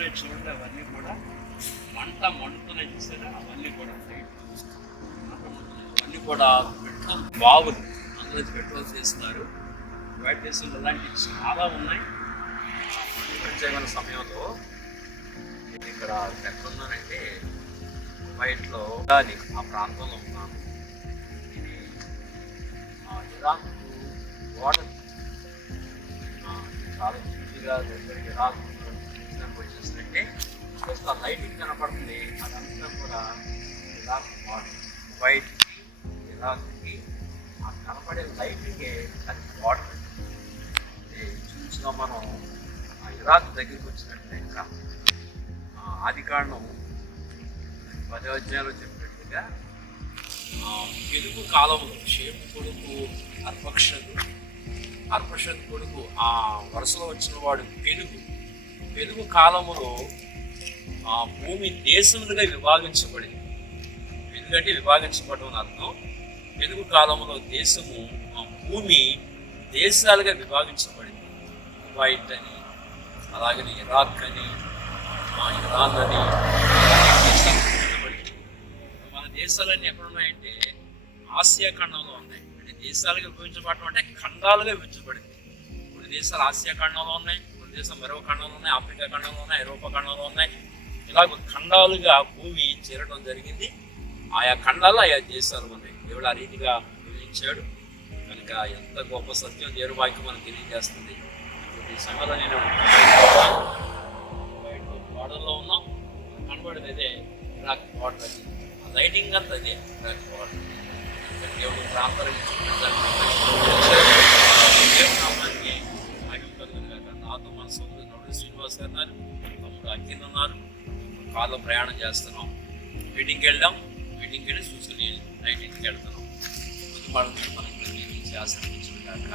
మండుతున్నాయి చూడండి, అవన్నీ కూడా మంట మండుతున్నాయి చూసారా, అవన్నీ కూడా అవన్నీ కూడా పెట్రోల్ బావులు, అందులో పెట్రోల్ చేస్తున్నారు. బయట దేశంలో ఇలాంటివి చాలా ఉన్నాయి. ప్రత్యేకమైన సమయంలో నేను ఇక్కడ ఎక్కడున్నానంటే కువైట్లో కానీ ఆ ప్రాంతంలో ఉన్నాను. ఇది ఇరాక్ బోర్డర్ చాలా ఈజీగా ఇరాక్ వచ్చేసినట్టే జస్ట్ ఆ లైటింగ్ కనపడుతుంది. అదంతా కూడా ఇరాక్ బోర్డర్, కువైట్కి ఇరాక్కి ఆ కనపడే లైటింగే అది బోర్డర్. చూసినా మనం ఆ ఇరాక్ దగ్గరికి వచ్చినట్లే. ఇంకా ఆది కాండం 10వ అధ్యాయంలో చెప్పినట్టుగా పెరుగు కాలంలో షేము కొడుకు అర్పక్షదు కొడుకు ఆ వరుసలో వచ్చిన వాడు పెరుగు కాలములో భూమి దేశములుగా విభాగించబడింది. ఎందుకంటే విభాగించబడడం అని అర్థం. పెరుగు కాలంలో దేశము భూమి దేశాలుగా విభాగించబడింది. కువైట్ అని, అలాగే ఇరాక్ అని, ఇరాన్ అని మన దేశాలన్నీ ఎక్కడున్నాయంటే ఆసియా ఖండంలో ఉన్నాయి. అంటే దేశాలుగా విభజించబడటం అంటే ఖండాలుగా విభజించబడింది. కొన్ని దేశాలు ఆసియా ఖండంలో ఉన్నాయి, కొన్ని దేశాలు మరొక ఖండంలో ఉన్నాయి, ఆఫ్రికా ఖండంలో ఉన్నాయి, ఐరోపా ఖండంలో ఉన్నాయి. ఇలాగ ఖండాలుగా భూమి చేరడం జరిగింది. ఆయా ఖండాల్లో ఆయా దేశాలు ఉన్నాయి. దేవుడు ఆ రీతిగా విభజించాడు. కనుక ఎంత గొప్ప సత్యం దేవుడి వాక్యం మనకు తెలియజేస్తుంది. ఈ సమయంలో నేను బార్డర్లో ఉన్నాం. కనబడేది అదే ఇరాక్ బార్డర్. అది ఆ లైటింగ్ అంతా అదే ఇరాక్ బార్డర్. దేవుడు ప్రాంతాలను దేవునామానికి మహిమ కలుగును గాక. నాతో మన సోదరుడు నడుడు శ్రీనివాస్ గారు ఉన్నారు, తమ్ముడు అఖిల్ ఉన్నారు. కార్లో ప్రయాణం చేస్తున్నాం. మీటింగ్కి వెళ్ళాం. మీటింగ్కి వెళ్ళి చూసుకుని నైటింగ్కి వెళ్తున్నాం. మనకి ఆశ్రమించిన కాక